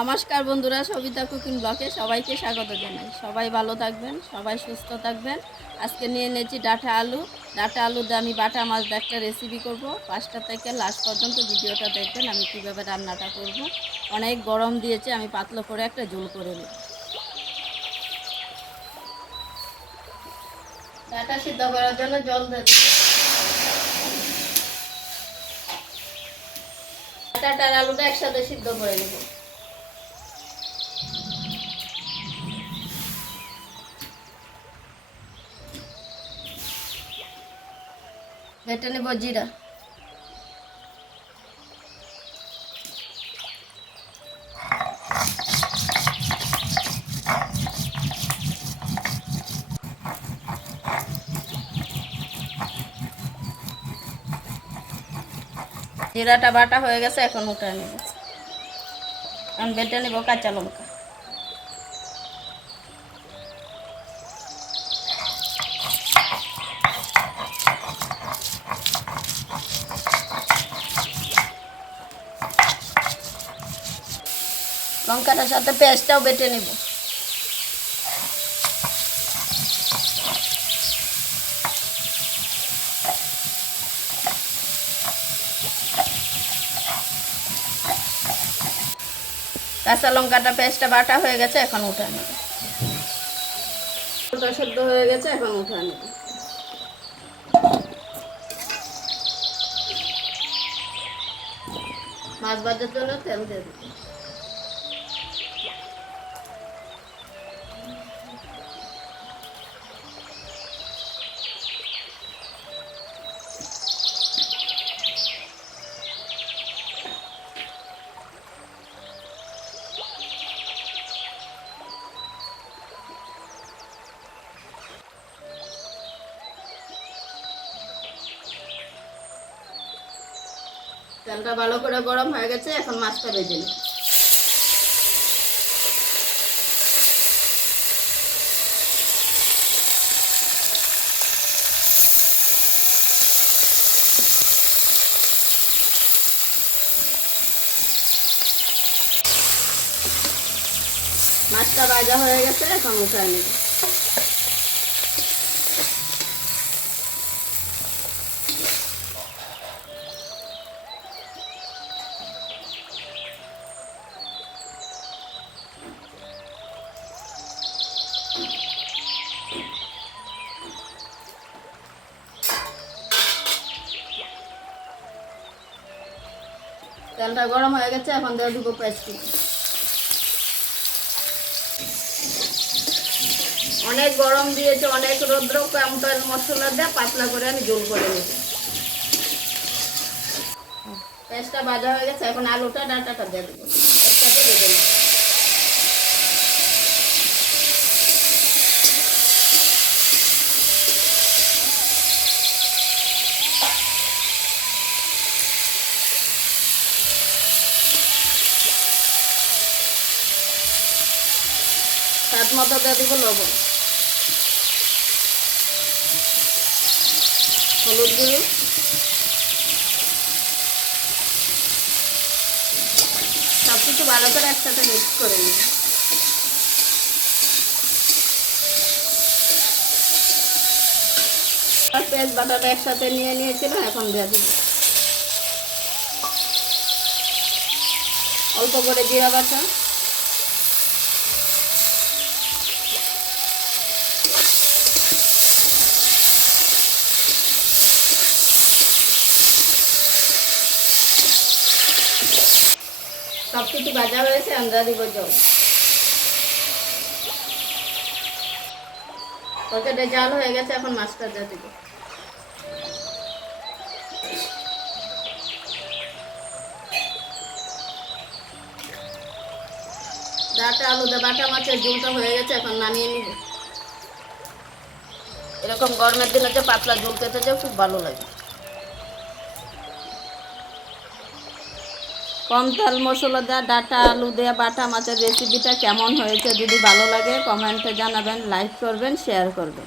নমস্কার বন্ধুরা, সবিতা কুকিং ব্লকে সবাইকে স্বাগত জানাই। সবাই ভালো থাকবেন, সবাই সুস্থ থাকবেন। আজকে নিয়ে নিয়েছি ডাটা আলু। ডাঁটা আলু দিয়ে আমি বাটা মাছ একটা রেসিপি করব। পাঁচটা থেকে লাস্ট পর্যন্ত ভিডিওটা দেখবেন আমি কীভাবে রান্নাটা করব। অনেক গরম দিয়েছে, আমি পাতলো করে একটা ঝোল করে নিই ডাটা সিদ্ধ করার জন্য জল দিয়ে। আর আলুটা একসাথে সিদ্ধ করে নেব। বেটে নেব জিরা। জিরাটা বাটা হয়ে গেছে, এখন উঠে নেব। এখন বেটে নেব কাঁচা লঙ্কা। লঙ্কাটার সাথে পেঁয়াজটাও বেটে নেব। কাঁচা লঙ্কাটা, পেঁয়াজটা বাটা হয়ে গেছে, এখন উঠে নেব। সেদ্ধ হয়ে গেছে, এখন উঠে নেব। মাছ ভাজার জন্য তেল দিয়ে দেবো। তেলটা ভালো করে গরম হয়ে গেছে, এখন মাছটা ভেজে নিই। মাছটা ভাজা হয়ে গেছে, এখন উঠায় নেব। তেলটা গরম হয়ে গেছে, এখন দিয়ে দেবো পেঁয়াজটি অনেক গরম দিয়েছে, অনেক রৌদ্র, কম তেল মশলা দিয়ে পাতলা করে আমি জোল করে নেব। পেঁয়াজটা ভাজা হয়ে গেছে, এখন আলুটা, ডাঁটাটা দিয়ে দেবো। একসাথে ভেজে নেব স্বাদ মতো দিয়ে দিব লবণ। হলুদ গুঁড়ো। সব কিছু ভালো করে একসাথে মিক্স করে নিই। পেঁয়াজ বাটাটা একসাথে নিয়ে নিয়েছিল, এখন দিয়ে দিব। অল্প করে জিরা বাটা। সব কিছু ভাজা হয়েছে, আমরা দিব জল। তরকারিটা জাল হয়ে গেছে, এখন মাছটা দিয়ে দিব। ডাটা, আলু দিয়ে বাটা মাছের ঝোলটা হয়ে গেছে, এখন নামিয়ে নিব। এরকম গরমের দিনে যে পাতলা ঝোল খেতে যে খুব ভালো লাগে। কম তেল মশলা দেওয়া ডাটা আলু দেওয়া বাটা মাছের রেসিপিটা কেমন হয়েছে যদি ভালো লাগে কমেন্টে জানাবেন লাইক করবেন শেয়ার করবেন।